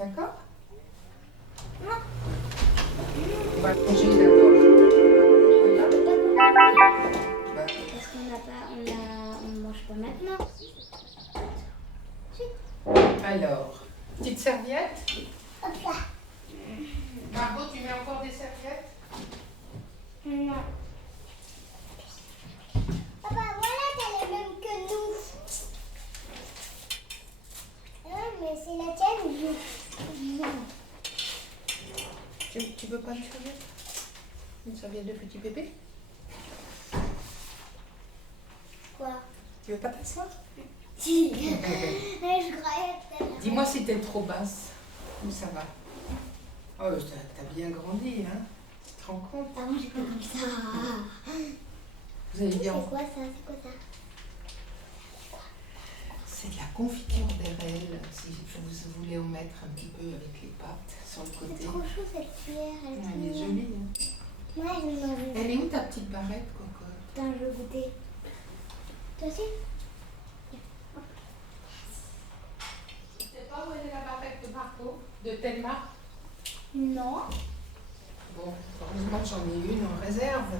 D'accord? On va plonger d'abord. Parce qu'on n'a pas, on mange pas maintenant. Alors, petite serviette. Margot, tu mets encore des serviettes? Non. Papa, voilà, t'as les mêmes que nous. Mais c'est la tienne ou non? Tu veux pas une serviette? Une serviette de petit bébé? Quoi? Tu veux pas t'asseoir? Si. Je croyais que Dis-moi si t'es trop basse. Ou ça va? Oh, t'as bien grandi, hein? Tu te rends compte? Avant, j'étais comme ça. Vous allez C'est dire, quoi ça? C'est quoi ça? c'est de la confiture d'érelle. Si vous voulez en mettre un petit peu avec les pâtes sur le C'est côté. trop chaud cette cuillère. Elle est, Elle est jolie, hein? Ouais, elle m'a vu. Elle est où ta petite barrette, cocotte? Putain, je veux goûter. Toi aussi? Tu sais pas où est la barrette de Margot? De telle marque? Non. Bon, heureusement que j'en ai une en réserve.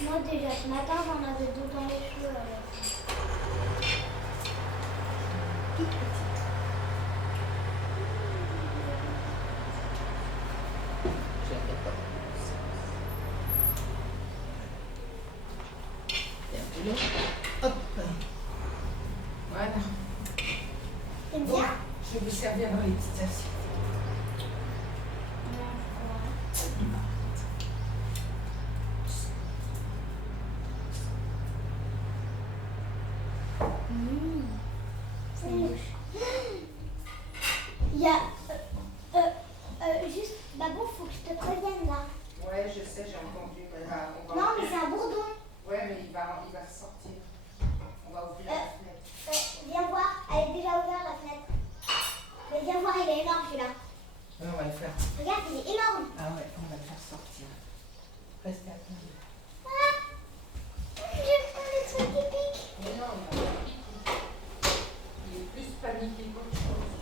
Moi déjà ce matin j'en avais deux dans les cheveux alors. Toute petite. J'adore. Et un peu long. Hop. Voilà. T'aimes Bon, bien? je vais vous servir dans les petites assiettes. C'est moche. Il y a juste, Babou, faut que je te prévienne là. Ouais, je sais, j'ai entendu. Non mais c'est un bourdon. Ouais, mais il va sortir. On va ouvrir la fenêtre. Viens voir, elle est déjà ouverte la fenêtre. Mais viens voir, il est énorme celui-là. Ouais, on va le faire. Regarde, il est énorme. Ah ouais, on va le faire sortir. Restez à table. Ah, je prends le truc qui pique. Mais non, il va pas piquer. Il est plus paniqué qu'autre chose.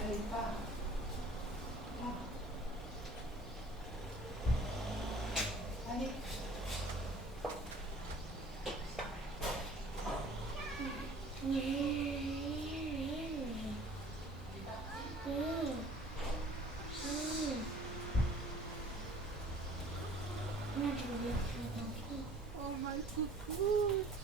Allez, pars. Pars. Allez. Oh ma chouchoute.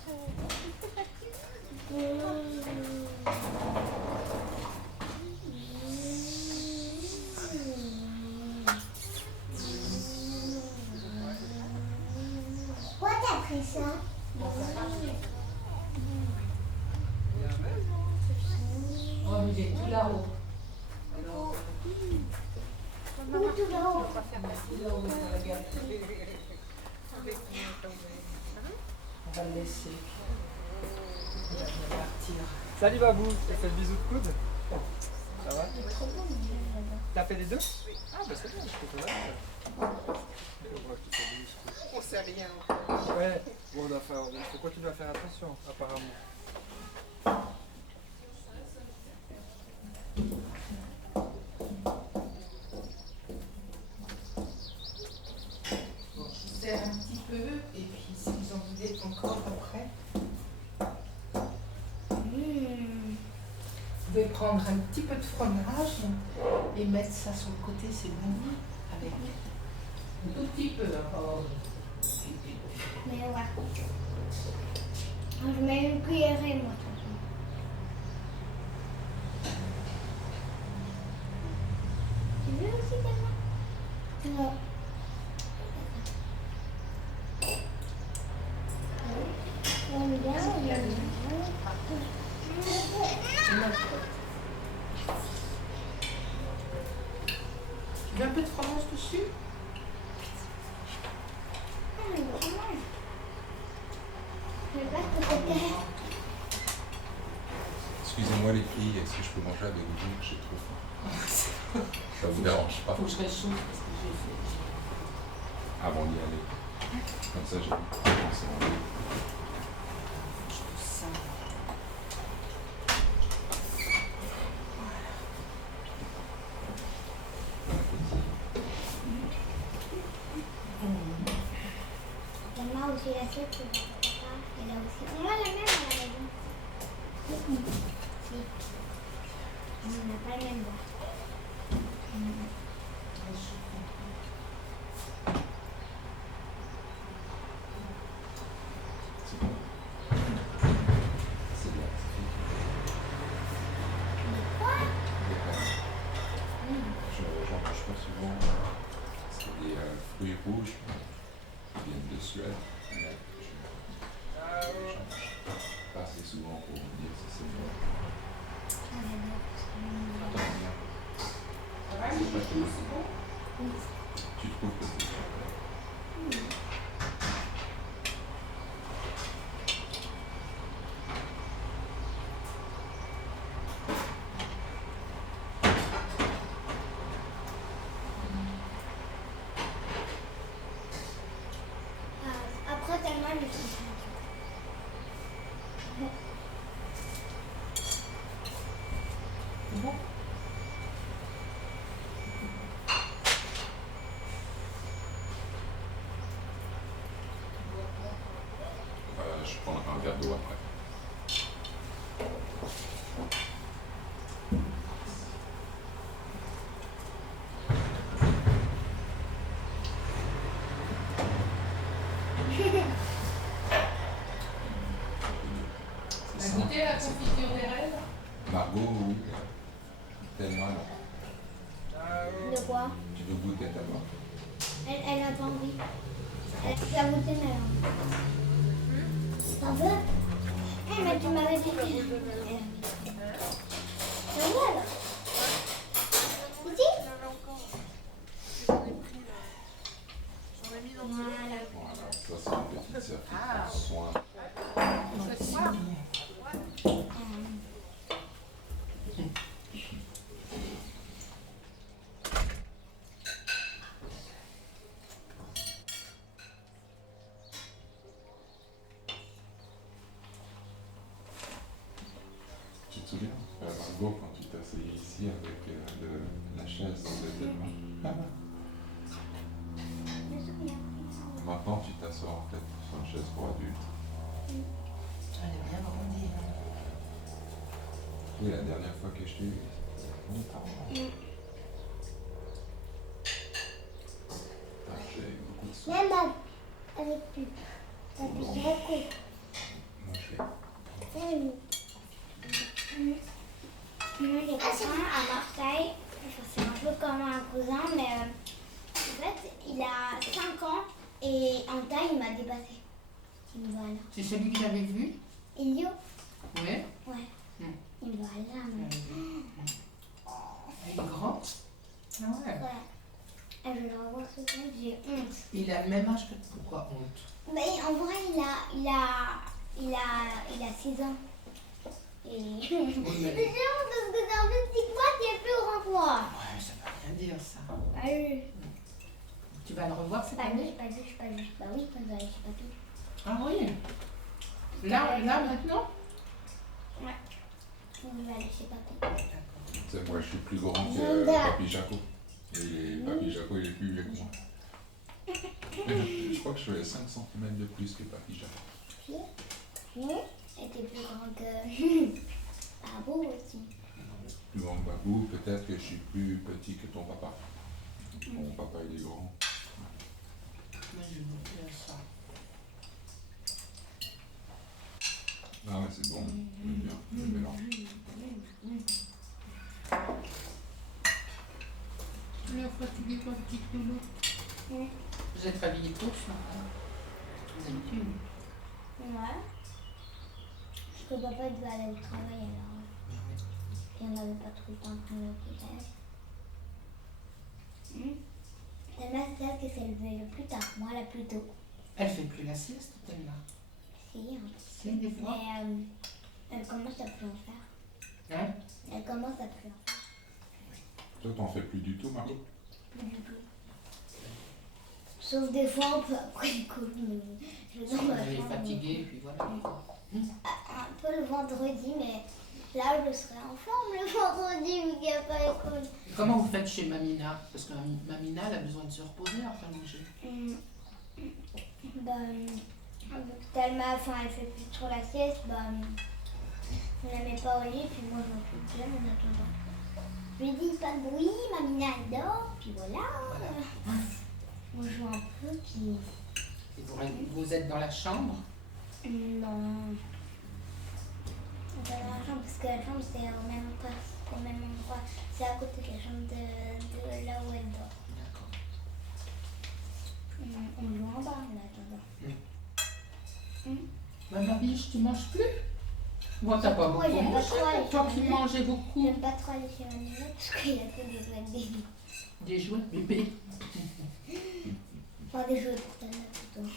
Pourquoi t'as pris ça? Oh, mais il est tout là-haut. Alors, Où tout là-haut? on va faire tout là-haut sur la galerie. On va le laisser. Il va bien partir. Salut Babou, t'as fait le bisou de coude? Ça va? T'as fait les deux? Ah bah c'est bien, je peux te donner. On sait rien. Ouais, bon, on faut continuer à faire attention apparemment. Bon, je vous sers un petit peu et puis si vous en voulez encore après, vous pouvez prendre un petit peu de fromage et mettre ça sur le côté, c'est bon avec un tout petit peu. Oh. Mais ouais. Je mets une cuillerée moi. Tu veux aussi quelqu'un? Non. On aime bien, on aime bien. Tu veux un peu de fromage dessus? Le fromage. Je vais pas te côté. Excusez-moi les filles, est-ce que je peux manger avec vous? J'ai trop faim. Ça vous dérange pas? Faut que je réchauffe parce que j'ai fait. Avant d'y aller. Comme ça, j'ai commencé. Je pousse l'assiette, c'est papa. Et là aussi. On a la même à la maison. Si. On n'a pas le même bois. C'est bon. C'est bien. J'en mange pas souvent. C'est des fruits rouges qui viennent de Suède. Mais j'en mange pas assez souvent pour me dire si c'est bon. T'aimes bien. Ça va, les choux, c'est bon? Tu trouves que c'est bon? Après, tellement le fils. C'est bon? Je prends un verre d'eau après. T'as goûté la confiture des rêves? Margot, oui. Tellement non. De quoi? Tu veux goûter d'abord? Elle n'a pas envie. Elle a goûté, mais elle a envie. T'en veux? Eh, mais tu m'avais dit que... T'en veux alors? Ici? Voilà. Voilà, ça c'est une petite sœur qui prend soin. Tu te souviens, Margot, quand tu t'asseyais ici avec la chaise de main? Je me souviens. Maintenant, tu t'assois en fait sur une chaise pour adulte. Elle est bien grandi. Oui, la dernière fois que je t'ai vu, c'était longtemps. Ah, j'ai beaucoup de soins. Même avec plus. Ça pique beaucoup. Moi, je fais. Moi, j'ai quelqu'un à Marseille. Enfin, c'est un peu comme un cousin, mais en fait, il a 5 ans et en taille, il m'a dépassé. Voilà. C'est celui que j'avais vu? Elio? Ouais. Ouais. Hmm. Voilà. Il est grand? Ah ouais. Ouais. Et je le revois souvent, j'ai honte. Il a le même âge que... Pourquoi honte? Mais en vrai, il a 6 ans. Et... j'ai honte parce que c'est un petit moi qui est plus grand que moi. Ouais, ça veut rien dire ça. Ah oui. Tu vas le revoir cette Pas année? pas lu. Bah oui, quand je sais pas tout. Ah oui. Là maintenant? Ouais. Il va aller chez papy. Tu sais, moi, je suis plus grand que Linda. Papy Jaco. Et Papy Jaco, il est plus vieux que moi. Je crois que je fais 5 cm de plus que Papy Jaco. Non, elle était plus grand que Babou aussi. Plus grand que Babou, peut-être que je suis plus petit que ton papa. Mon papa, il est grand. Moi, je veux bien ça. Ah ouais, c'est bon. J'aime bien le mélange. La fatiguée, ma petite loulou. Vous êtes habillés tôt ce matin? D'habitude. Ouais. Parce que papa devait aller au travail alors. Et on n'avait pas trop le temps de prendre le petit-déj. C'est ma sœur qui s'est levée le plus tard, moi la plus tôt. Elle fait plus la sieste, elle là. Si, hein. Si, des fois. Mais elle commence à plus en faire. Hein? Elle commence à plus en faire. Toi, t'en fais plus du tout, Margot? Plus du tout. Sauf des fois un peu après l'école, mais je vais dans ma Elle est chambre. fatiguée, puis voilà. Un peu le vendredi, mais là je serai en forme le vendredi vu qu'il n'y a pas l'école. Comment vous faites chez Mamina? Parce que Mamina, elle a besoin de se reposer après manger. Ben, Donc Thelma, enfin, elle fait plus trop la sieste, bah, on la met pas au lit, puis moi je m'occupe d'elle en attendant. Je lui dis pas de bruit, Mamina elle dort, puis voilà. On joue un peu, puis... Et vous êtes dans la chambre? Non. On va dans la chambre, parce que la chambre c'est au même endroit. C'est à côté de la chambre de là où elle dort. D'accord. On joue en bas en attendant. Maman biche, tu manges plus? Moi, t'as pas beaucoup Ouais, j'aime pas mangé. trop aller Toi chez qui Mamina. mangeais beaucoup. J'aime pas trop aller chez Mamina parce qu'il y a que des jouets de bébé. Des jouets bébés. Enfin, des jouets pour Thelma plutôt.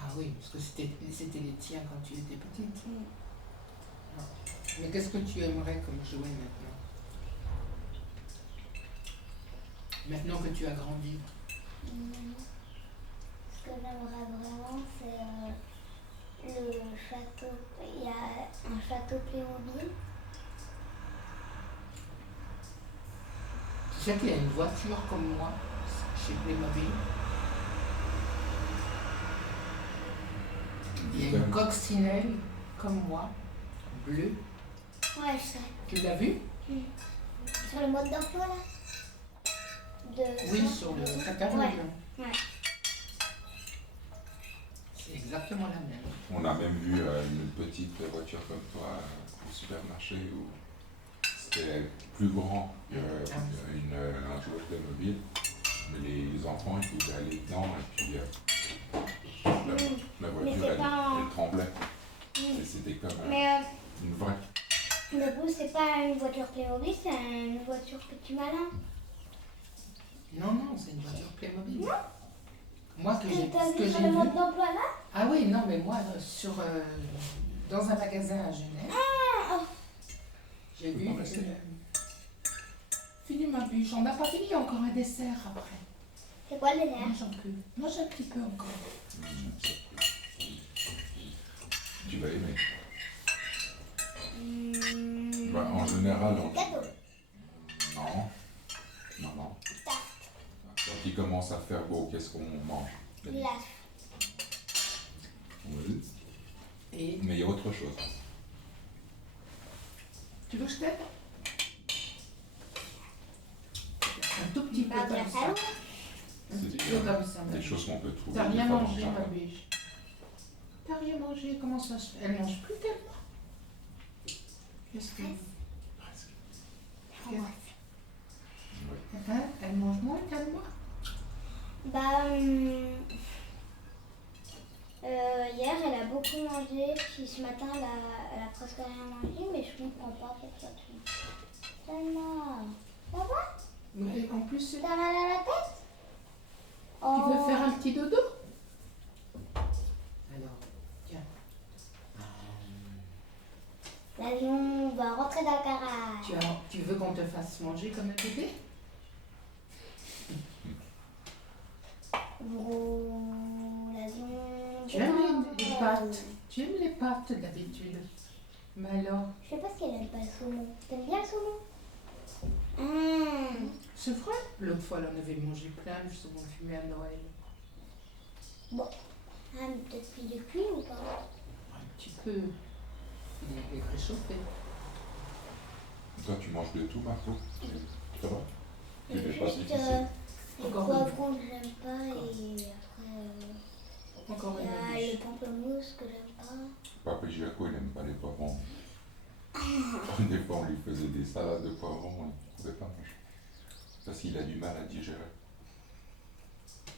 Ah oui, parce que c'était les tiens quand tu étais petite. Mais qu'est-ce que tu aimerais comme jouet maintenant? Maintenant que tu as grandi. Ce que j'aimerais vraiment, c'est le château. Il y a un château Playmobil. Tu sais qu'il y a une voiture comme moi chez Playmobil. Il y a une coccinelle comme moi, bleue. Ouais, je sais. Tu l'as vue? Sur le mode d'emploi là. Oui, sur le catalogue. Ouais. C'est exactement la même. On a même vu une petite voiture comme toi au supermarché où c'était plus grand qu'un jouet Playmobil. Mais les enfants ils pouvaient aller dedans et puis la voiture elle tremblait. Et c'était comme Mais une vraie. le coup, c'est pas une voiture Playmobil, c'est une voiture Petit Malin. Non, non, c'est une voiture Playmobil. Non. Moi, T'as vu que sur j'ai le vu. mode d'emploi là? Ah oui, non, mais moi, dans un magasin à Genève, j'ai vu. Fini ma bûche, on n'a pas fini encore un dessert après. C'est quoi le dessert? Mange un petit peu encore. Tu vas aimer. Bah, en général, Gâteau. Non. Quand il commence à faire beau, qu'est-ce qu'on mange? Glace. Oui. Et Mais il y a autre chose. tu veux que je t'aide? Un tout petit peu Bah, de comme la ça. salade. Un petit C'est peu comme ça. ma des biche. choses qu'on peut trouver. T'as rien des fois dans le mangé, ma jardin. biche. T'as rien mangé, comment ça se fait? Elle mange plus tellement. Qu'est-ce que... Presque. Framboise. Oui. Hein? Elle mange moins qu'elle moi? Bah, hier, elle a beaucoup mangé, puis ce matin, elle a presque rien mangé, mais je comprends pas pourquoi tu... Thelma, ça va? Mais en plus, c'est... T'as mal à la tête? Tu veux faire un petit dodo? Alors, tiens. L'avion va rentrer dans le garage. Tu veux qu'on te fasse manger comme un bébé? L'avion... Tu aimes les pâtes? Tu aimes les pâtes d'habitude? Mais alors, Je sais pas si elle aime pas le saumon. T'aimes bien le saumon? c'est vrai? L'autre fois, elle en avait mangé plein, le saumon fumé à Noël. Bon. Ah, mais peut-être plus de cuit ou pas? Un petit peu. Il est réchauffé. Toi, tu manges de tout, Marco? Ça va? Tu Et n'es pas juste difficile. les Encore poivrons que j'aime pas et après Encore il y une a biche. le pamplemousse que j'aime pas. Papa Jaco, il n'aime pas les poivrons. Des fois, on lui faisait des salades de poivrons, il ne pouvait pas manger. Parce qu'il a du mal à digérer.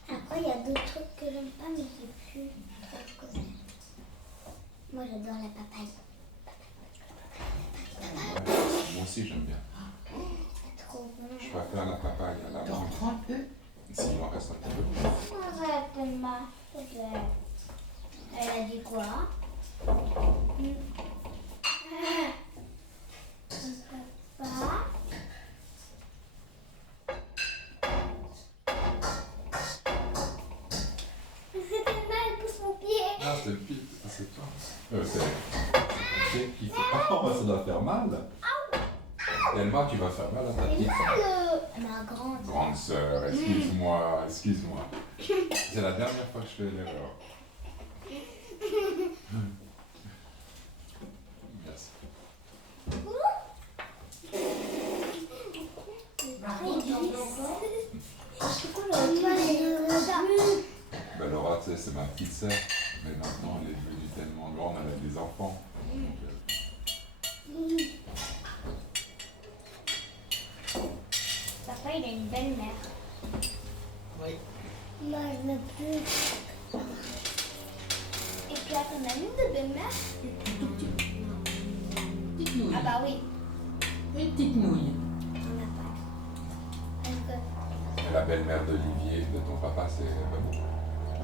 Après il y a d'autres trucs que j'aime pas mais c'est plus trop que ça. Moi j'adore la papaye. Ouais, moi aussi, j'aime bien. C'est trop bon. Je préfère la papaye à la T'en mangue. reprends un peu? S'il en reste un petit peu. Arrête Thelma. Elle a dit quoi? Papa. C'est Thelma, elle pousse mon pied. Ah, c'est le pied, c'est toi. C'est le pied qui fait. Oh, ça doit faire mal. Tellement tu vas faire mal à ta petite sœur. Ma grande. Grande sœur, excuse-moi. C'est la dernière fois que je fais l'erreur. Ben Laura, tu sais, c'est ma petite sœur, mais maintenant elle est devenue tellement grande, elle a des enfants. Donc, Papa, il a une belle-mère. Oui. Moi, je veux plus. Et puis, t'en as une de belle-mère? Petite nouille. Ah bah oui, Une petite nouille. on n'a pas. Parce que et la belle-mère d'Olivier, de ton papa, c'est Babou. Je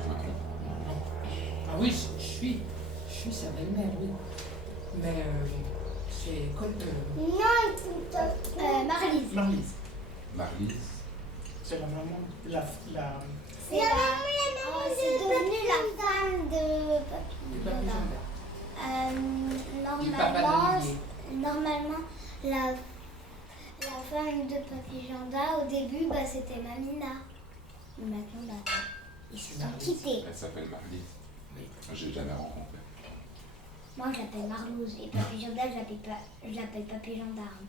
me trompe. Ah oui, je suis sa belle-mère, oui. Mais c'est Marlise. Marlise. Marlise. C'est la maman, la C'est la... Oh, c'est devenu la femme de du papy Jean-Bert. Du papa d'Olivier. Normalement, la femme de Papy Janda, au début, bah, c'était Mamina. Mais maintenant, bah, ils se sont Marlise. quittés. Elle s'appelle Marlise. Oui. Je l'ai jamais rencontrée. Moi, je l'appelle Marlouse. Et Papy Janda, je l'appelle Papy Gendarme.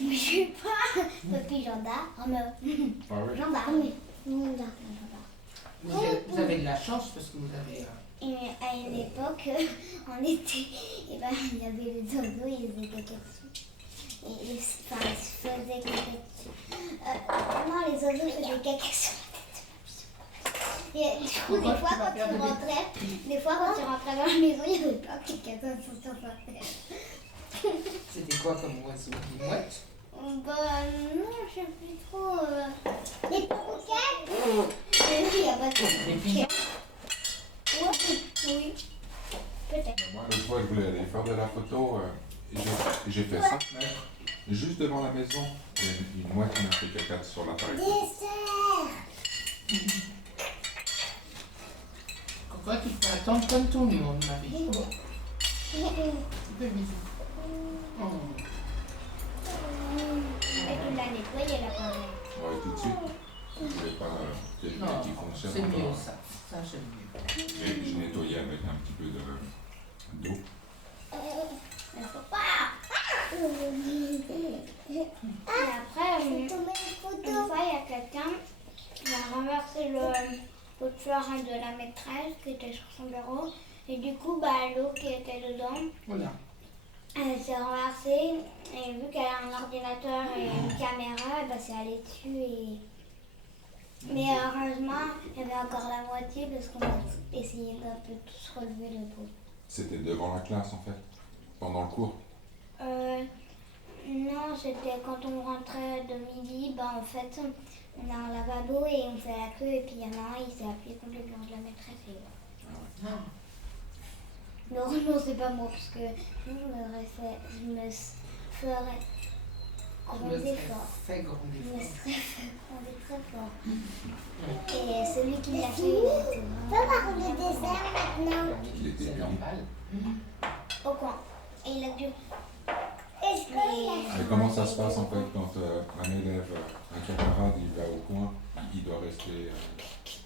Mais je suis pas Papy Gendarme. Ah oui? Gendarme. Vous avez de la chance parce que vous avez... Et à une époque, en été, et ben, il y avait les oiseaux, ils faisaient caca dessus. Et ils se faisaient caca dessus. Non, les oiseaux faisaient caca sur la tête. Et du coup, des fois, quand tu rentrais dans la maison, il y avait plein de caca sur sa tête. C'était quoi comme oiseau? Des mouettes? Bah non, je sais plus trop. Les perroquets? Mais oui, il n'y a pas de Des pigeons? Oui, peut-être. Moi, l'autre fois, je voulais aller faire de la photo. Et j'ai fait 5 mètres. Juste devant la maison, il y a une mouette qui m'a fait caca sur l'appareil. Pourquoi tu peux attendre comme tout le monde, ma vie? Tu peux bisous. Oh. Et tu l'as nettoyé l'appareil. Ouais, tout de suite. Je voulais pas quelqu'un Non, qui fonctionne c'est mieux encore. ça. Ça, j'aime mieux. Je nettoyais avec un petit peu d'eau. Il faut pas. Et après, une fois, il y a quelqu'un qui a renversé le pot-fleur de la maîtresse qui était sur son bureau. Et du coup, bah, l'eau qui était dedans, Voilà. elle s'est renversée. Et vu qu'elle a un ordinateur et une caméra, bah, c'est allé dessus. Mais heureusement, il y avait encore la moitié parce qu'on a essayé d'un peu tous relever le pot. C'était devant la classe, en fait, pendant le cours. Non, c'était quand on rentrait de midi, bah en fait, on a un lavabo et on fait la queue et puis il y en a un, il s'est appuyé contre le bureau de la maîtresse et voilà. Ah. Mais heureusement, c'est pas moi parce que sinon je me ferais gronder fort. Fait gronder Je me fort. serais fait gronder très fort. Et celui qui l'a fait, il était vraiment... On peut parler des dessert maintenant. Il était C'est puni. normal. Au coin. Et il a dû... Mais comment ça se passe, en fait, quand un élève, un camarade, il va au coin, il doit rester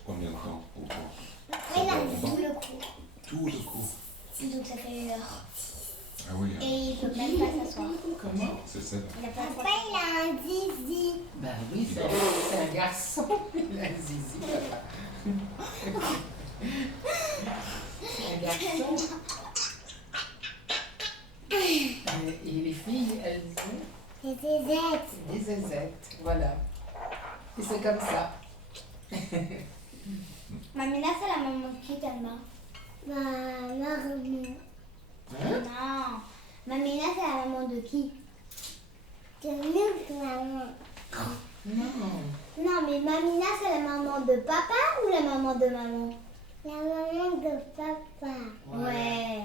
combien de temps au coin? Après, il a tout le cours. Tout le cours. Donc ça fait 1 heure. Ah oui, Et il peut même pas s'asseoir. Comment? c'est ça. Il a pas le droit. Papa, il a un zizi. Ben oui, c'est un garçon. Il a un zizi, papa. C'est un garçon. Et les filles, elles ont Des zézettes. des zézettes. Voilà. Et c'est comme ça. Mamina, c'est la maman de qui, Thelma? Maman. Hein? Non. Mamina, c'est la maman de qui? De nous, maman. Non. Non, mais Mamina, c'est la maman de papa ou la maman de maman? La maman de papa. Ouais.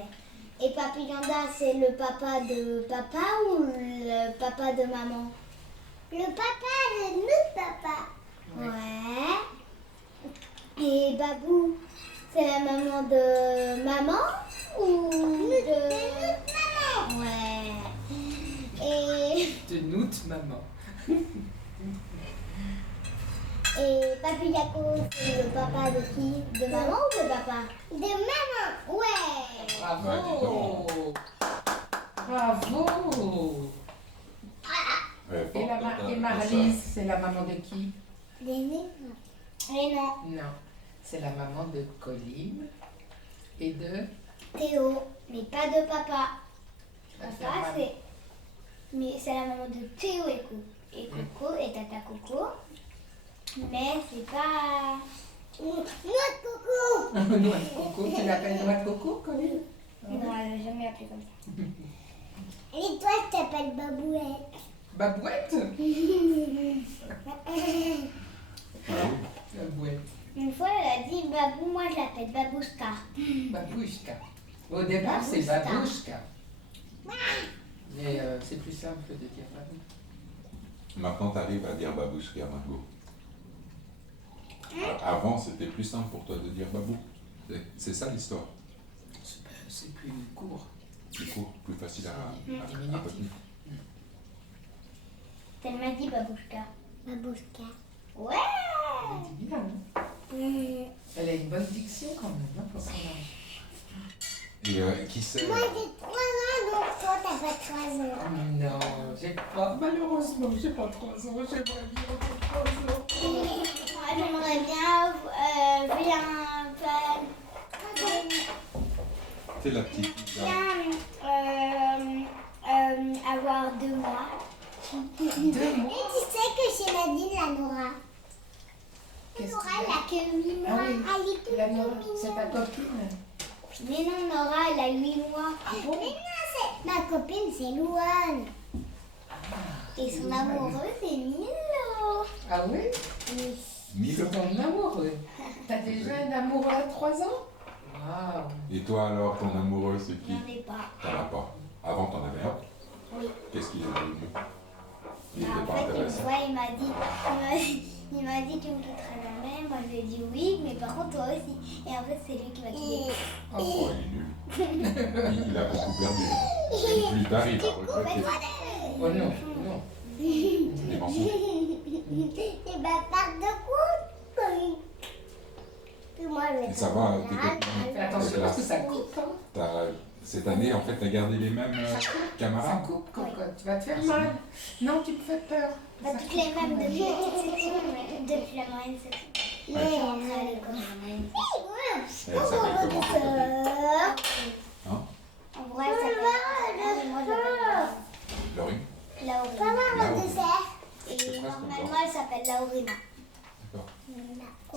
Et Papy Yanda, c'est le papa de papa ou le papa de maman? Le papa de notre papa. Ouais. Et Babou, c'est la maman de maman ou de notre maman? Ouais. De Nout, maman. Et Papy Yako, c'est le papa de qui? De maman ou de papa? De maman, ouais. Bravo. Bravo. Et Marlise, c'est la maman de qui? L'aînée. Et non. Non, c'est la maman de Colline et de... Théo, mais pas de papa. c'est Papa, la c'est. Mais c'est la maman de Théo et Coco. Et Coco et Tata Coco. Mais c'est pas. Noix de coco! Noix de coco, tu l'appelles noix de coco, Colline? Non, elle n'a jamais appelé comme ça. Et toi, je t'appelle Babouette. Babouette? Ah oui. Babouette. Une fois, elle a dit Babou, moi je l'appelle Babouska. Babouchka. Au départ, c'est Babouchka. Mais c'est plus simple de dire Babou. Maintenant, tu arrives à dire Babouchka, Margot. Avant, c'était plus simple pour toi de dire Babou. C'est ça l'histoire. C'est plus court. Plus court, plus facile à Diminutif. retenir. Elle m'a dit Babouska. Babouska. Ouais! Elle dit bien, hein. Elle a une bonne diction quand même, hein, pour son âge. Et qui c'est Moi j'ai 3 ans, donc toi t'as pas 3 ans. Oh, non, j'ai pas, malheureusement, j'ai pas 3 ans, j'aimerais bien avoir 3 ans. Moi j'aimerais bien C'est la petite. avoir 2 mois. 2 mois? Et tu sais que chez Nadine, la Nora, Qu'est-ce Nora qu'il elle a que 8 mois. Ah oui, Elle est toute La Nora, c'est ta mignonne. copine? Mais non, Nora, elle a 8 mois. Ah bon? Mais non, c'est ma copine, c'est Louane. Et son Louane. amoureux, c'est Milo. Ah oui? Oui. Milo. C'est ton amoureux. T'as déjà un amoureux à 3 ans? Waouh! Et toi alors, ton amoureux, c'est qui? J'en ai pas. T'en as pas. Avant, t'en avais un. Oui. Qu'est-ce qu'il est devenu? Il En n'était pas fait, une intéressant. fois, il m'a dit tu me quitterais jamais. Moi, je lui ai dit oui, mais par contre, toi aussi. Et en fait, c'est lui qui m'a quitté. Oh, il est nul. Il a beaucoup perdu. Et plus tard, il va regretter. Oh non, non. Des mensonges. Et bah, par de quoi? Puis moi, je vais Et ça va, tes copines? Fais attention parce que ça coupe, hein. Cette année, en fait, t'as gardé les mêmes Ça camarades? coupe, cocotte. Tu vas te faire mal. Non, tu me fais peur. Pas Ça toutes les coupe. mêmes depuis la petite section, mais depuis la moyenne section. Je suis rentrée à l'école à la moyenne section. Elle s'appelle comment ta copine? Hein? En vrai, ça s'appelle moi, je l'appelle Laurie? Laurina. Laurina. Et C'est presque normalement, encore. elle s'appelle Laurina. D'accord.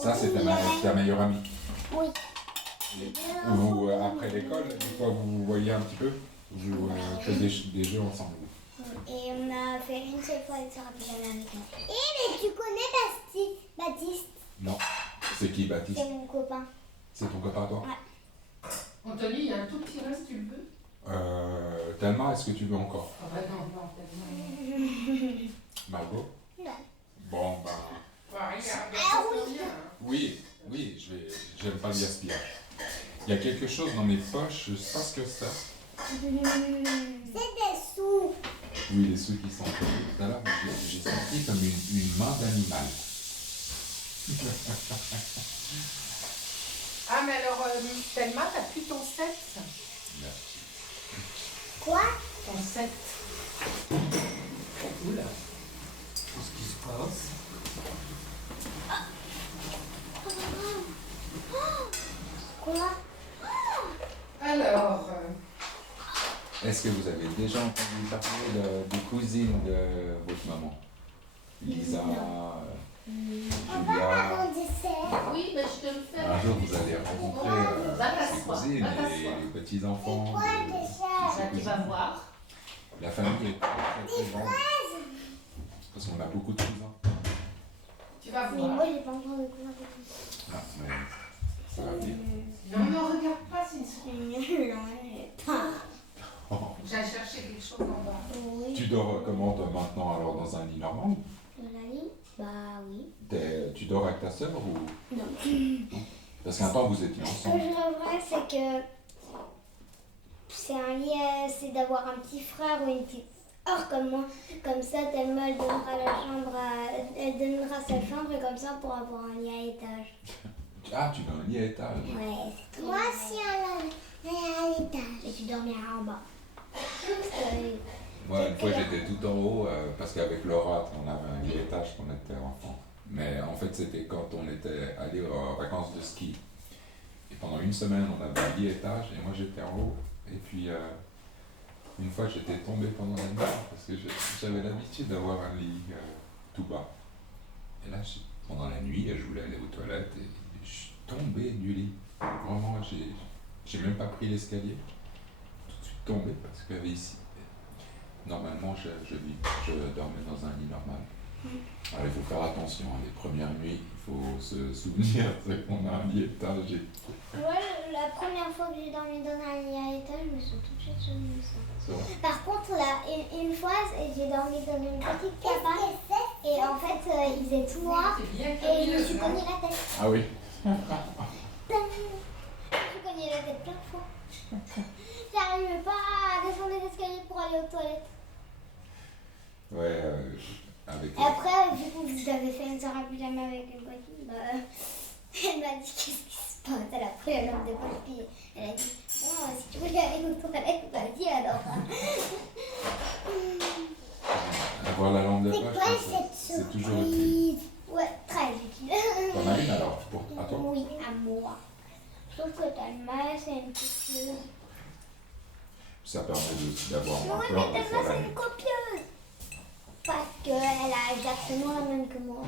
Ça, c'est ta meilleure amie. Oui. Et vous, après l'école, une fois vous vous voyez un petit peu, vous faites des jeux ensemble. Et on a fait une seule fois et ça rappelle jamais avec moi. Mais tu connais Baptiste? Non. C'est qui, Baptiste? C'est mon copain. C'est ton copain, toi? Anthony, il y a un tout petit reste, tu le veux? Tellement, est-ce que tu veux encore? Ah bah non, non, tellement. Margot? Non. Bon, ben. Ah, regarde, Ah ça oui. fait bien, hein. Oui, j'aime pas le gaspillage. Il y a quelque chose dans mes poches, je sais pas ce que c'est. C'est des sous. Oui, les sous qui sont tombés. Tout à l'heure, j'ai senti comme une main d'animal. Ah, mais alors, Thelma, t'as plus ton 7? Quoi? Ton 7. Oula. Qu'est-ce qui se passe? Quoi? Alors, Est-ce que vous avez déjà entendu parler des cousines de votre maman? Lisa, Julia. oui, mais je te le fais. Un jour, vous allez rencontrer Va ces t'asseoir, cousines va et t'asseoir. les petits-enfants. Quoi de déjà? ces Là, tu vas cousines. voir. La famille est très grande. Parce qu'on a beaucoup de cousins. Tu vas Mais voir. moi, j'ai pas encore découvert de Ah, mais ça va venir. Non, ne regarde pas, c'est une souris. pas. J'ai cherché quelque chose en bas. Oui. Tu dors comment toi maintenant alors dans un lit normal? Dans la lit? Bah oui. Tu dors avec ta sœur ou? Non. Parce qu'un temps vous étiez Ce que ensemble. je rêverais, c'est que c'est un lit, c'est d'avoir un petit frère ou une petite sœur comme moi. Comme ça, Thelma, elle donnera la chambre elle donnera sa chambre et comme ça, pour avoir un lit à étage. Ah, tu veux un lit à étage. Ouais, c'est trop. Moi aussi, à l'étage. Et tu dormiras en bas. Moi, une fois, j'étais tout en haut parce qu'avec Laura, on avait un vieil étage quand on était enfant. Mais en fait, c'était quand on était allé aux vacances de ski. Et pendant une semaine, on avait un vieil étage et moi, j'étais en haut. Et puis, une fois, j'étais tombé pendant la nuit parce que j'avais l'habitude d'avoir un lit tout bas. Et là, pendant la nuit, je voulais aller aux toilettes et je suis tombé du lit. Vraiment, j'ai même pas pris l'escalier. Tout de suite tombé parce qu'il y avait ici. Normalement, je dormais dans un lit normal. Alors, il faut faire attention. Les premières nuits, il faut se souvenir qu'on a un lit étage. Moi, la première fois que j'ai dormi dans un lit à étage, je me suis tout de suite souvenu de ça. Par contre, là, une fois, j'ai dormi dans une petite cabane et en fait, il faisait tout noir et je me suis cogné la tête. Ah oui. Je me suis cogné la tête plein de fois. J'arrivais pas à descendre les escaliers pour aller aux toilettes. Ouais, avec. Et après, du coup, j'avais fait une soirée plus jamais avec une copine. Elle m'a dit qu'est-ce qui se passe. Elle a pris un lampe de poche, puis elle a dit bon, si tu veux aller aux toilettes, vas-y alors. Avoir la lampe de C'est poche, quoi c'est toujours utile. Ouais, très utile. T'en as une alors à toi? Oui, à moi. Sauf que Talma, c'est une petite chose. Ça permet d'avoir Oui, encore mais des fois Talma, la c'est nuit. une copieuse. Parce qu'elle a exactement la même que moi.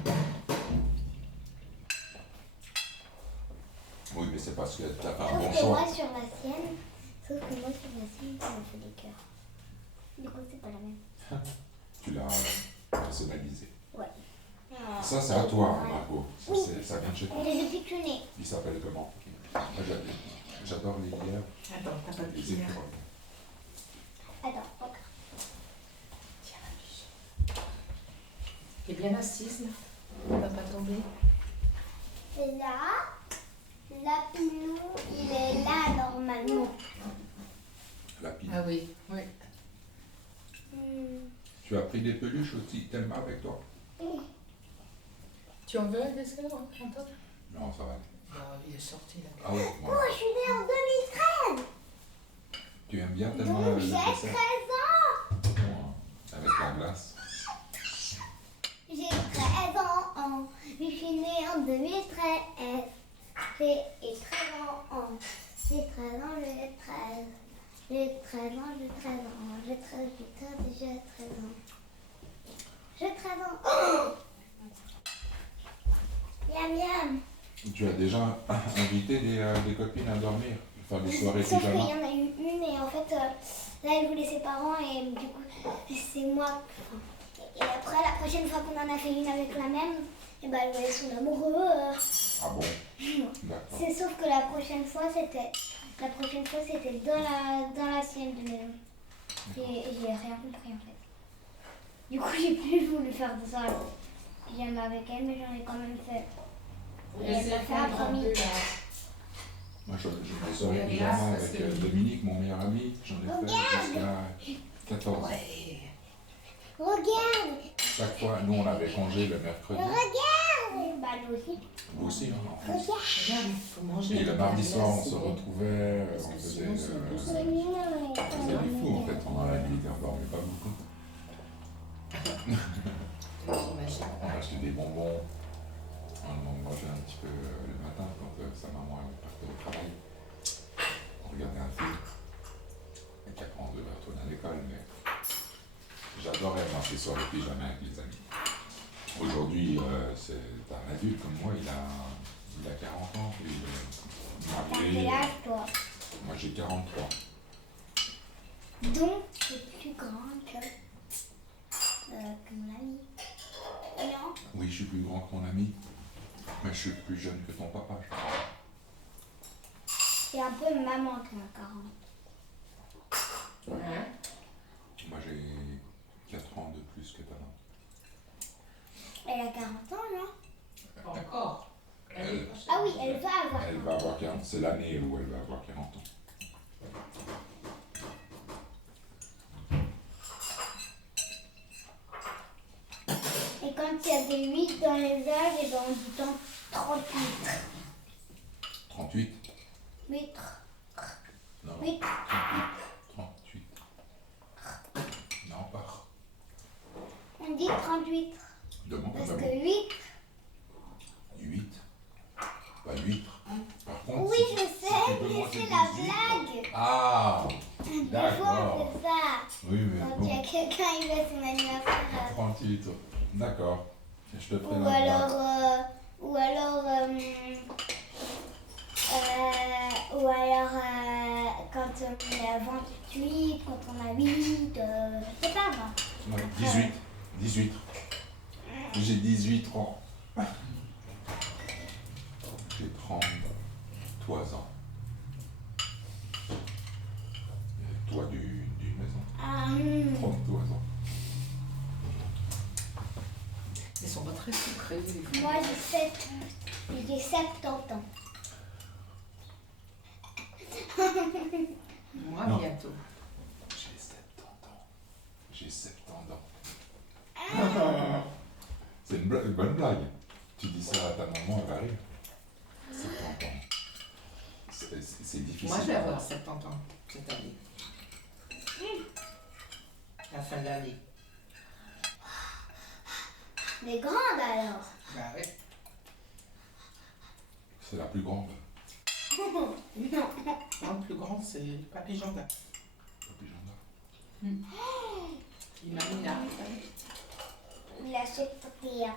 Oui, mais c'est parce que t'as pas un Sauf bon que choix. moi, sur la sienne, ça me fait des cœurs. Du coup, c'est pas la même. Tu l'as personnalisé. Ouais. Ça, c'est à toi, Margot. Ça vient de chez toi. Elle est depuis que je suis née. Il s'appelle comment? Moi, j'adore les lièvres, Attends, t'as pas de les cuillère. écureuils. Attends, ok. Tiens, la biche. T'es bien assise là? On va pas tomber. Et là, Lapinou, il est là normalement. La pile. Ah oui, oui. Tu as pris des peluches aussi, t'aimes avec toi? Tu en veux un dessin, Antoine? Non, ça va. Non, il est sorti là. Ah oui, Oh, moi. je suis née en 2013. Tu aimes bien tellement Donc le j'ai 13 dessert? ans. Ouais, avec la glace. J'ai 13 ans. Je suis née en 2013. J'ai 13 ans. J'ai 13 ans, j'ai 13. J'ai 13 ans, j'ai 13 ans. J'ai 13, j'ai 13 ans. J'ai 13 ans. Oh, miam miam. Tu as déjà invité des copines à dormir, faire des soirées Sauf qu'il y pyjama? en a eu une et en fait, là elle voulait ses parents et du coup c'est moi. Et après la prochaine fois qu'on en a fait une avec la même, et ben elle voulait son amoureux. Ah bon? D'accord. C'est sauf que la prochaine fois c'était dans la sienne de maison. Et j'ai rien compris en fait. Du coup j'ai plus voulu faire de ça. J'aime avec elle mais j'en ai quand même fait. Et elle m'a fait un promis. Moi, j'ai des soirées pyjama avec Dominique, mon meilleur ami. J'en ai fait jusqu'à 14 ans. Ouais. Regarde. Chaque fois, nous, on avait congé le mercredi. Regarde. Bah nous aussi. Vous aussi, hein, en plus. Regarde, faut manger. Et le mardi soir, on se retrouvait, on faisait du fou, en fait, pendant la nuit. On dormait pas beaucoup. J'imagine. On achetait des bonbons. On mangeait un petit peu le matin quand sa maman elle partait au travail. On regardait un film. Et puis après on devait retourner à l'école, mais j'adorais moi ces soirées pyjama avec les amis. Aujourd'hui, c'est un adulte comme moi, il a 40 ans, il est T'as marié. quel âge toi? Moi j'ai 43. Donc c'est plus grand que mon ami. Non? Oui, je suis plus grand que ton ami, mais je suis plus jeune que ton papa, je crois. C'est un peu maman qui a 40. Hein? Moi j'ai 4 ans de plus que ta maman. Elle a 40 ans, non? Pas encore. Elle- Ah oui, elle va avoir. Elle va avoir 40, c'est l'année où elle va avoir 40 ans. Et quand il y a des 8 dans les âges, et ben on dit tant 38. 38? 8. Non. 8. 38. Non, dit 38. Demande. Parce Ah, que bah bon. 8. 8. Pas 8. Par contre, Oui, si je tu- sais, si tu peux mais manger c'est des la huîtres- blague. Ah, Des fois, d'accord. on fait ça. Oui, mais Quand il y a bon. quelqu'un qui fait son anniversaire. 38. D'accord. Je te ferai Ou la blague. alors, quand on est à 28, quand on a 8, je sais pas moi. Non, 18. 18. J'ai 18 ans. J'ai 33 ans. Et toi d'une maison. Ah, 33 ans. Ils sont pas très sucrés. Les moi j'ai 70 ans. Moi, Non. bientôt. J'ai 70 ans. J'ai 70 ans. C'est une bonne blague. Tu dis ça à ta maman, elle va rire. 70 ans. C'est difficile. Moi, je vais avoir 70 ans cette année. À la fin de l'année. Mais grande alors. Bah ouais. C'est la plus grande. Non. Non, le plus grand, c'est Papy Janda. La plus grande. Il m'a mis là. Il a 71. Voilà.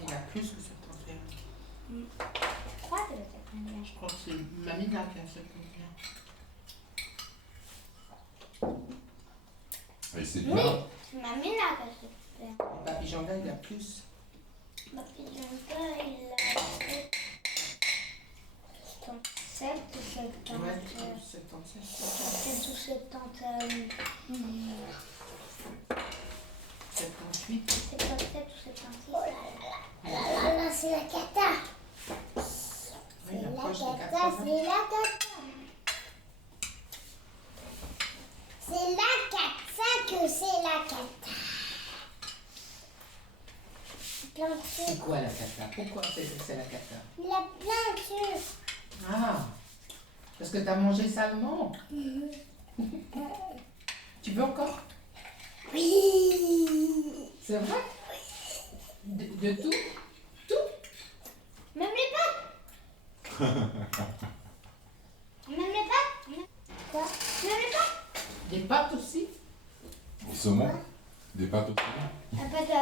Il a plus que 71. Je crois que c'est 71. Je crois que c'est Mamina qui a 71. Et c'est Oui, bien. c'est ma mine là qui a 71. Papy Janda, il a plus. Ma fille Janta, il a 77 ou 70. Ouais, 77. 77 ou 70. 78. 77 ou 76. Oh là là, c'est la cata. Oui, C'est il la approche des cata, 80. c'est la cata. C'est la cata que c'est la cata. Plein de C'est sucre. quoi la cata? Pourquoi c'est la cata? Il a plein de sucre. Ah, parce que t'as mangé salement. Tu veux encore? Oui. C'est vrai? De tout? Même les pâtes. Même les pâtes. Quoi? Même les pâtes. Des pâtes aussi? Au saumon. Des pâtes au saumon. Un peu de...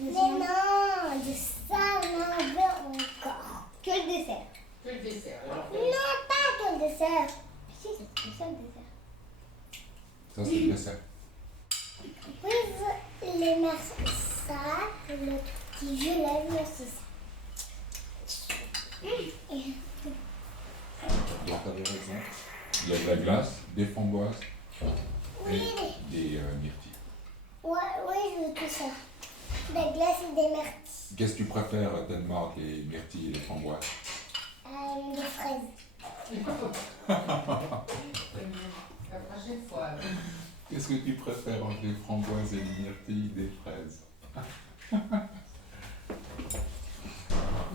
Mais non, de ça, on en veut encore. Que le dessert. Que le dessert. Non, pas que le dessert. Si, c'est ça le dessert. Ça, c'est le dessert. Oui, les merci ça, le petit jeu, la vie aussi ça. Donc, t'avais raison. Il y a de la glace, des framboises Oui, et des myrtilles. ouais, oui, je veux tout ça. La glace et des myrtilles. Qu'est-ce que tu préfères, Danemark, les myrtilles et les framboises? Des fraises. La prochaine fois. Qu'est-ce que tu préfères entre les framboises et les myrtilles et des fraises?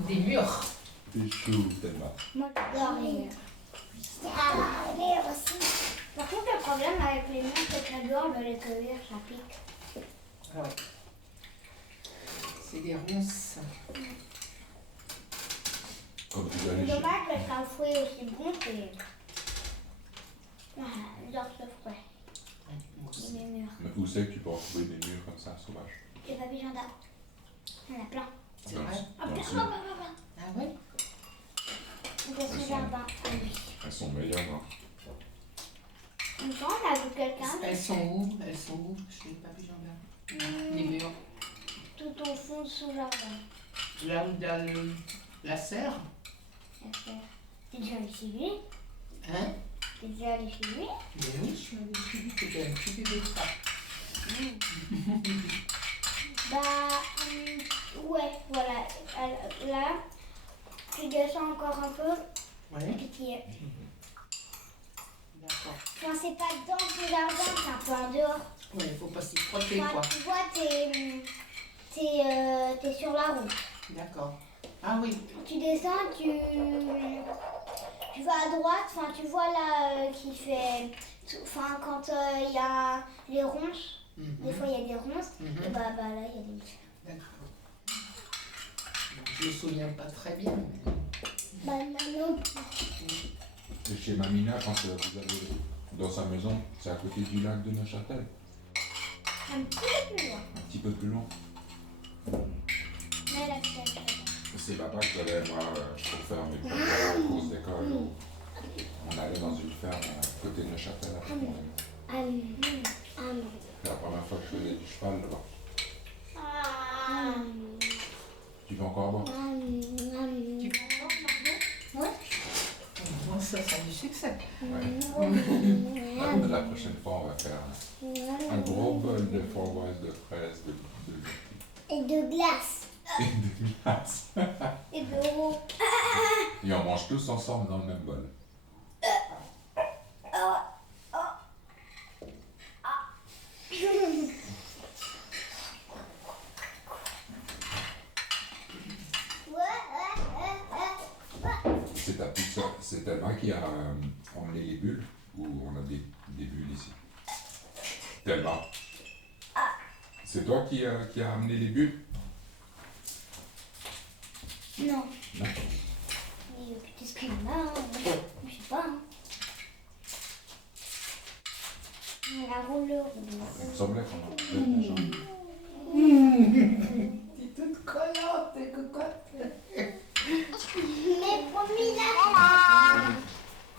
Des mûres. T'es chou, Danemark. Moi, j'adore les murs. Ah, les murs aussi. Par contre, le problème avec les murs, c'est que j'adore les cueillir, ça pique. Ah ouais. C'est des ronces. Comme tu vas C'est aller chez... dommage parce qu'un fruit aussi bon, c'est... Ah, j'adore ce fruit. Moi aussi. Les murs. Mais où c'est que tu peux retrouver des murs comme ça, sauvages? Les papillons d'art. Il y en a plein. C'est vrai? Ah, Dans le plein, sud. plein, plein, plein. Ah ouais? Dans ce jardin. Ah oui. Elles sont meilleures, hein. Une fois, on a vu quelqu'un Elles sont où? Elles sont où chez les papillons là? Les murs. tout au fond de ce jardin. Là où il y a la serre? T'es déjà allé chez lui? Hein? T'es déjà allé chez lui? Mais oui, je suis allée chez lui. C'était un petit bébé de ça. Ouais, voilà. Là, tu descends encore un peu et Ouais. puis tu y es. D'accord. Enfin, c'est pas dans ce jardin, c'est un peu en dehors. Ouais, il faut pas s'y frotter Enfin, quoi. tu vois, t'es sur la route. D'accord. Ah oui. Tu descends, tu vas à droite, enfin tu vois là qui fait, enfin quand il y a les ronces, Des fois, il y a des ronces. Et bah là, il y a des bouches. D'accord. Bon, je me souviens pas très bien. Bah non. Et chez Mamina, quand vous allez dans sa maison, c'est à côté du lac de Neuchâtel. Un petit peu plus loin. Un petit peu plus loin. Mais là, c'est C'est là-bas que j'allais, moi, pour faire mes premières courses d'école. On allait dans une ferme à côté de Neuchâtel avec mon ami. C'est la première fois que je faisais du cheval là-bas. Tu veux encore boire? Tu veux encore, Margot? Ouais. Bon, ça a du succès. Ouais. La prochaine fois, on va faire un gros bol de framboises, de fraises, Et de glace. et de glace. Et de roux. Et on mange tous ensemble dans le même bol. C'est Thelma qui a emmené les bulles, ou on a des bulles ici? Thelma. C'est toi qui a amené les bulles? Non. Non. Mais qu'est-ce qu'il y en a? Je sais pas. La rouleur. Il me semblait qu'on a fait une jambe. T'es toute collante, t'es cocotte. Mais promis là.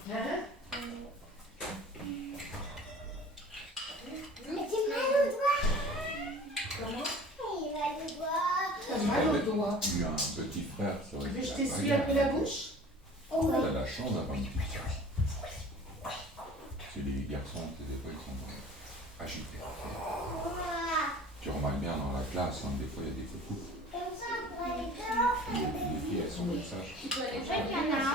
Hein? Mais tu mal au doigt. Comment? Il va le doigt. T'as mal au doigt. Il y a un petit frère, ça aurait Tu veux que été je la t'essuie bagarre. un peu la bouche? T'as la chance d'avoir un petit frère. C'est les garçons, des fois, ils sont agités. Tu remarques bien dans la classe, hein, des fois, il y a des faux coups. Comme ça, pour aller dehors. Les filles, elles sont comme ça. En fait, il y en a un.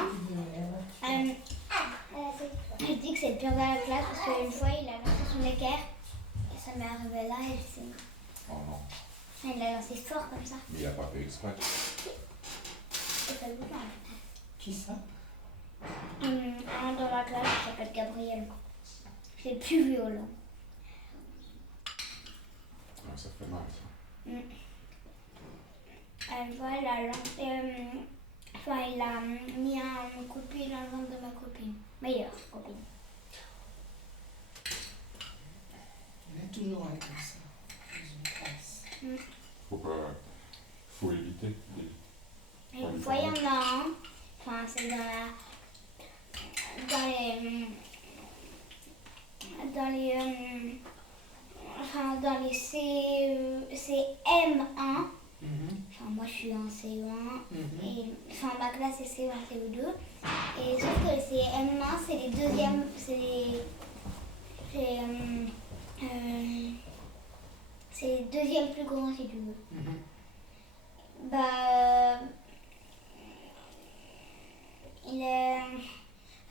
Je dis que c'est le pire de la classe parce qu'une fois il a lancé son équerre et ça m'est arrivé là et c'est. Oh non, Il l'a lancé fort comme ça. mais il n'a pas fait exprès. Et ça bouge en fait. Qui ça? Un dans la classe qui s'appelle Gabriel. C'est le plus violent. Ouais, ça fait mal, ça. Une fois, il a lancé. Enfin, il a mis un coup de pied dans le ventre de ma copine. Meilleure copine. Il y en a toujours un comme ça, dans une classe. Faut éviter. Et une fois, il y en a un. Enfin, c'est dans les CM1. Enfin, moi je suis en CE1 et enfin ma classe c'est CE1, CE2 et sauf que les CM1 c'est les deuxièmes, c'est les deuxièmes plus grands si tu veux. Bah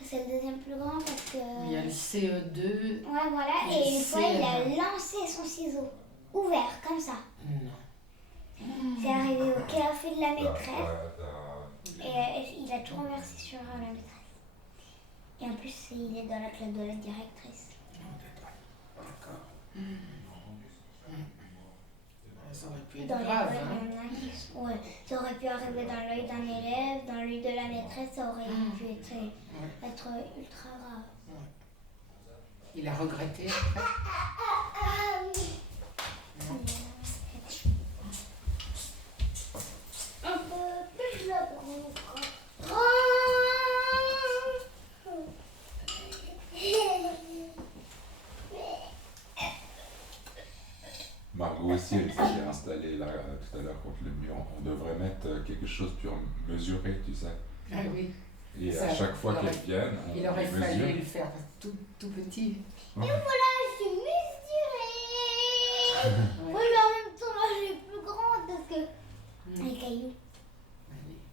c'est le deuxième plus grand parce que Il y a le CE2. ouais voilà et et une fois il a CM1. lancé son ciseau ouvert comme ça. Non. C'est arrivé au café de la maîtresse et il a tout renversé sur la maîtresse. Et en plus, il est dans la classe de la directrice. D'accord. Ça aurait pu être Dans grave, l'école, hein? il y en a qui ouais, ça aurait pu arriver dans l'œil d'un élève, dans l'œil de la maîtresse, ça aurait pu être ultra grave. Il a regretté après? Un peu plus là pour nous. Margot aussi, elle s'est installée là tout à l'heure contre le mur. On devrait mettre quelque chose pour mesurer, tu sais. Ah oui. Et Ça, à chaque fois il aurait- qu'elles viennent, on Il aurait les fallu mesure. le faire tout petit. Et voilà, je suis mesurée. Oui, mais en même temps, moi, je suis plus grande parce que les cailloux.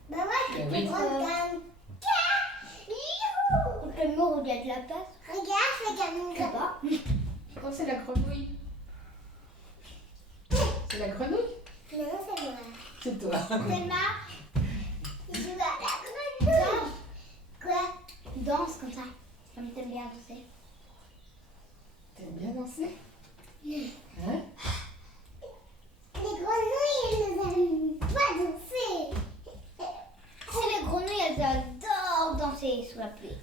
Bah ouais, je suis Ben plus oui. grande qu'un caillou. Le mur où il y a de la place. Regarde, là-bas. Oh, c'est la grenouille. C'est la grenouille? Non, c'est moi. C'est toi. C'est ma. Je vais à la grenouille. Quoi? Danse comme ça. Comme t'aimes bien danser. T'aimes bien danser? Oui. Hein? vois plus.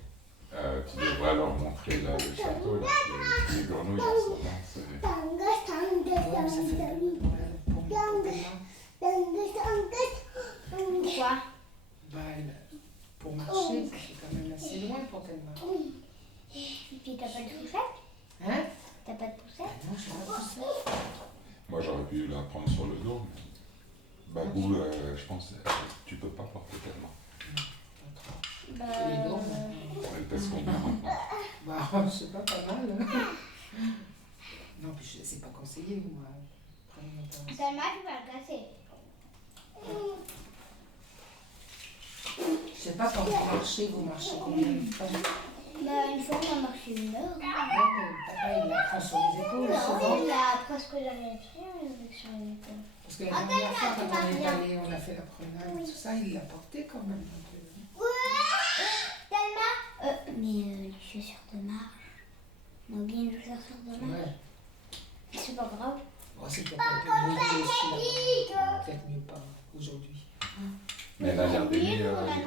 Tu devrais leur montrer là, le château, là, les grenouilles en ce moment. Ouais, ça fait pour Pourquoi? bah, pour marcher, ça fait quand même assez loin pour qu'elle marche. Puis t'as pas de poussette? Hein? T'as pas de Ah poussette? non, je sais pas tout ça. Moi, j'aurais pu la prendre sur le dos, mais Babou, je pense, tu peux pas porter tellement. Les dents, Elle pèse combien maintenant? bah, je sais pas mal. Non, puis c'est pas conseillé, moi. Tellement tu vas le casser. Je sais pas, quand vous marchez combien de temps? Une fois on a marché 1 heure. Ouais, mais papa, il la prend sur les épaules, souvent. Non, il a presque jamais pris sur les épaules. Parce que la dernière fois, quand on est allé, on a fait la promenade, tout ça, il l'a porté quand même un peu. Tellement. Mais les chaussures de marche. On a oublié les chaussures de marche. Ouais. C'est pas grave. Bon, c'est peut-être un peu mieux aussi, là. Peut-être mieux pas aujourd'hui. Mais elle a l'air d'aimer les grenouilles.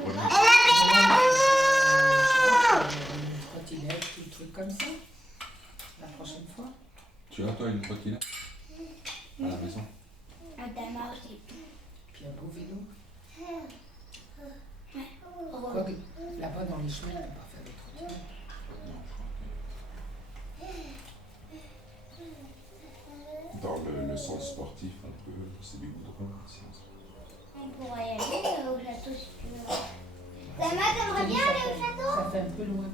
Une trottinette, des trucs comme ça. La prochaine fois. Tu as toi une trottinette à la maison? Tellement aussi. Puis un beau vélo. Ouais. Quoique, là-bas dans les chemins, on ne peut pas faire de trottinette. Non, je crois que dans le sens sportif, on peut, c'est des goudrons ici. On pourrait y aller au château si tu veux. Tellement, t'aimerais bien aller au château? Ça fait un peu loin.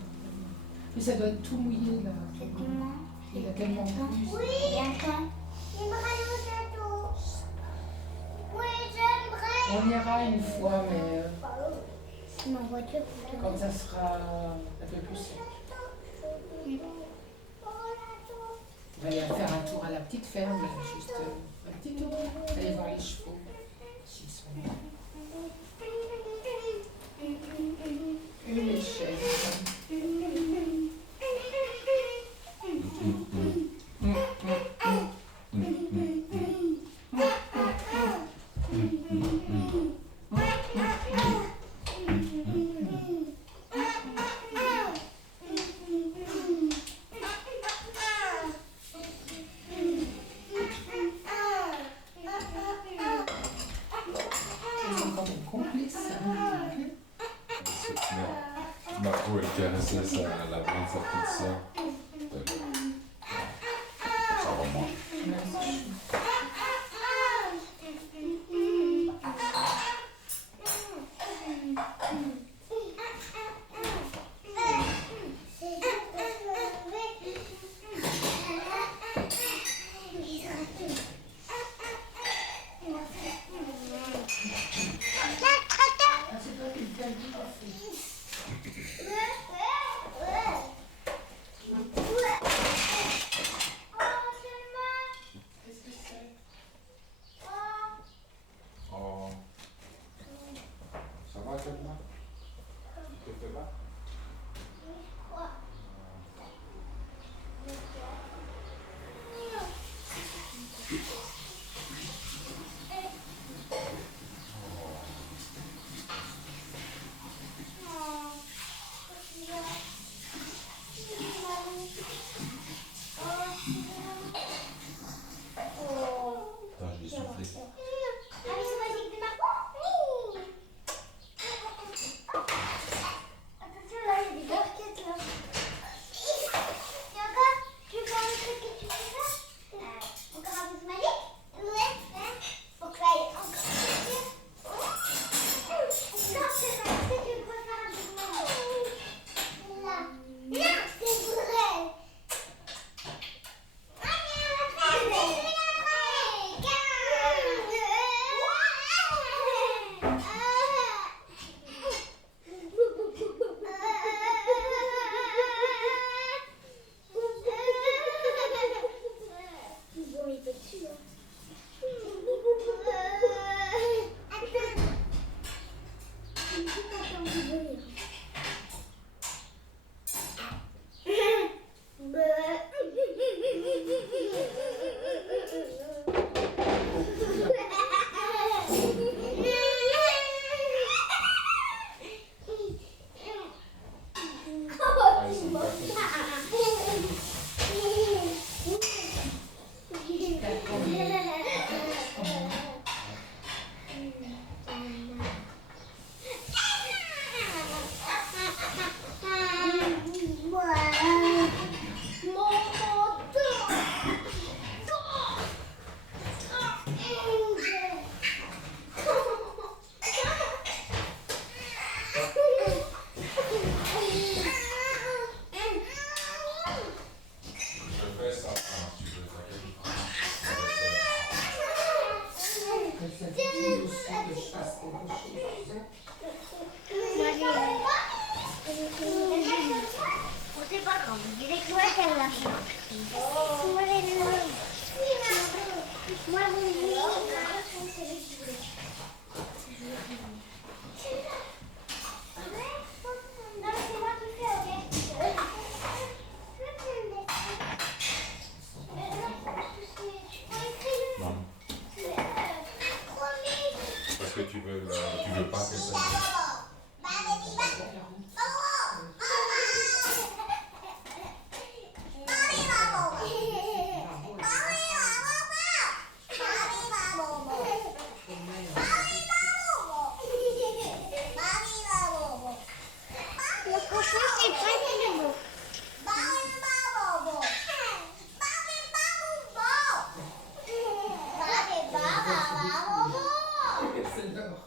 Mais ça doit être tout mouillé là. C'est comment? Il y a tellement plus. Bientôt. J'aimerais aller au château. Oui, j'aimerais. On ira une fois, mais Ma voiture plutôt. quand ça sera un peu plus sec. On va aller faire un tour à la petite ferme, là, juste un petit tour. Aller voir les chevaux. S'ils sont là. Et les chèvres. Ils sont quand même complices. Ma peau, elle caressait la main de sa petite sœur. Ça remonte. Oh. Ça va, Thelma? Tu te fais mal? Attends, je vais souffler. ça dit aussi que je fasse quelque chose, tu sais. C'est pas grave, je dirais que moi qu'elle l'a fait. Moi, les deux. Moi, c'est lui qui voulait. Non, mais c'est moi qui fais, ok? Non. Parce que tu veux pas que ça. C'est l'heure.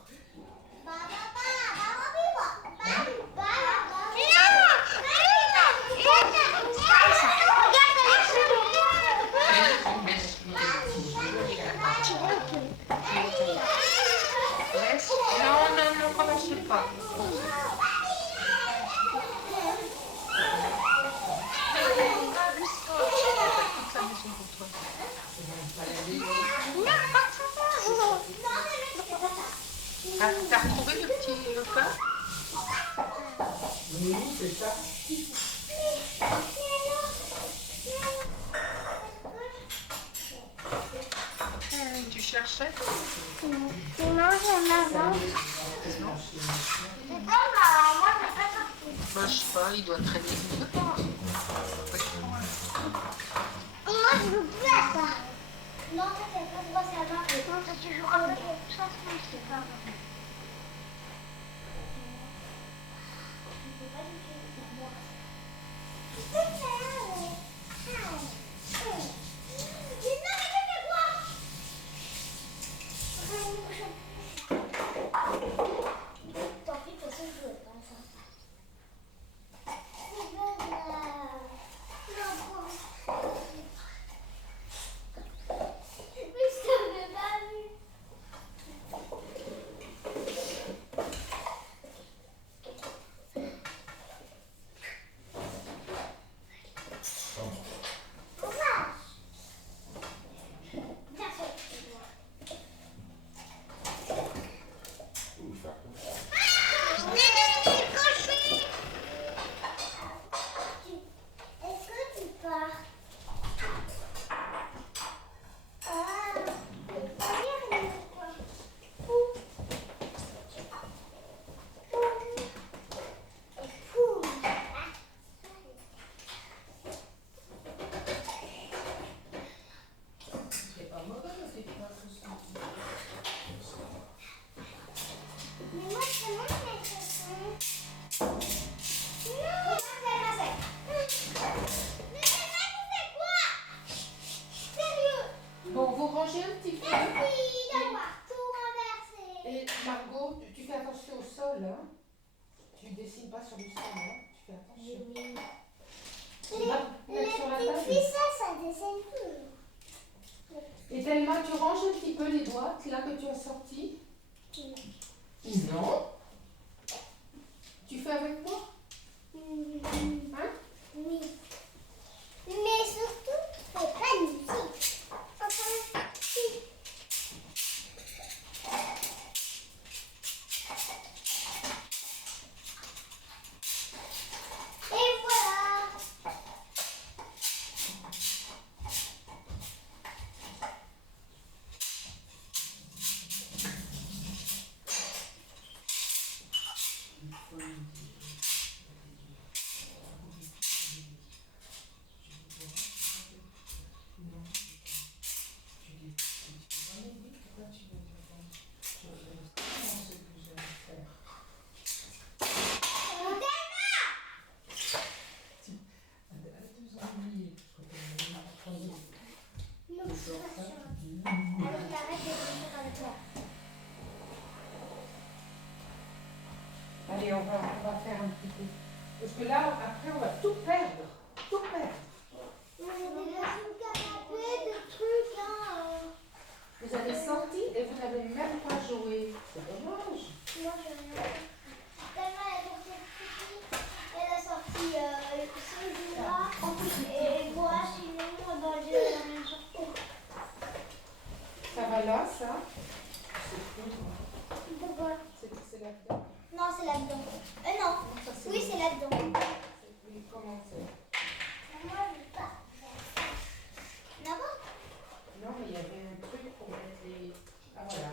Non, commencez pas. T'as retrouvé le petit repas? Oui, c'est ça. Tu cherchais? Non, j'en avance. Non. C'est comme moi, je n'ai pas sorti. Bah, je sais pas, il doit traîner quelque part. Moi, je joue plus à ça. Non, ça, c'est pas droit, c'est à main. Non, ça, tu joues à ça, c'est pas grave. Tant pis, parce que je veux pas ça. C'est pas grave. Mais je t'avais pas vu. Bien sûr. Ou faire quoi? Est-ce que tu pars? C'est pas mauvais, le petit repas ce soir. Mais moi, je peux même mettre ça. Non, c'est pas ça. Mais là, tu fais quoi? Sérieux? Bon, vous rangez un petit peu. Merci d'avoir tout renversé. Et Margot, tu fais attention au sol, hein. Tu dessines pas sur le sol, hein. Tu fais attention. Oui. Tu vas mettre sur la Les table. petites ficelles, ça dessine plus. Et Thelma, tu ranges un petit peu les boîtes là que tu as sorties? Non. Tu fais avec moi? Hein? Oui. Mais surtout, c'est pas musique. Enfin, si. Et voilà. Non, je suis pas sûre. Alors, t'arrêtes de faire avec toi. Allez, on va faire un petit peu. Parce que là, après, on va tout perdre. Tout perdre. Moi, j'ai déjà sous le canapé, des trucs, hein. Vous avez sorti et vous n'avez même C'est dommage. Moi, je n'ai rien fait. Tellement elle a sorti Suzuma et moi, sinon, bah, j'ai rien sorti. Ça va là, ça? C'est cool. Pourquoi? C'est là-dedans. Non, c'est là-dedans. Non. Non, ça, c'est Oui, c'est là-dedans. Oui, comment c'est? Moi, je veux pas. Là-bas? Non, mais il y avait un truc pour mettre les... Ah voilà,